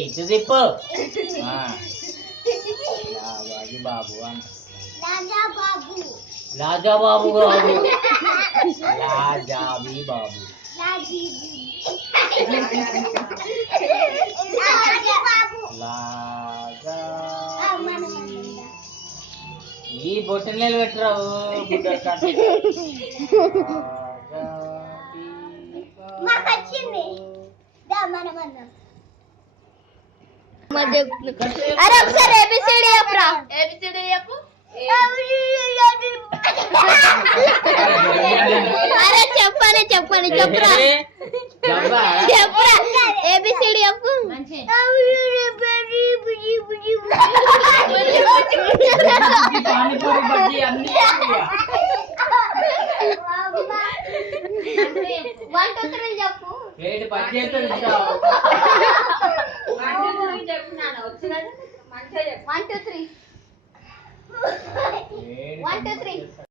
ఇటు తిప్పు రాజాజీ బాబు అంట రాజా బాబు కాదు రాజాబీ బాబు ఈ బొట్టెలు పెట్టరావు అరే ఒకసారి ఏబిసిడి చెప్పరా ఏబిసిడి చెప్పు అరే చెప్పని చెప్పరా చెప్పరా ఏబిసిడి చెప్పు పానీపూరి బజ్జీ అన్ని 1 2 3 చెప్పు ఏడు బజ్జీతో 1 2 3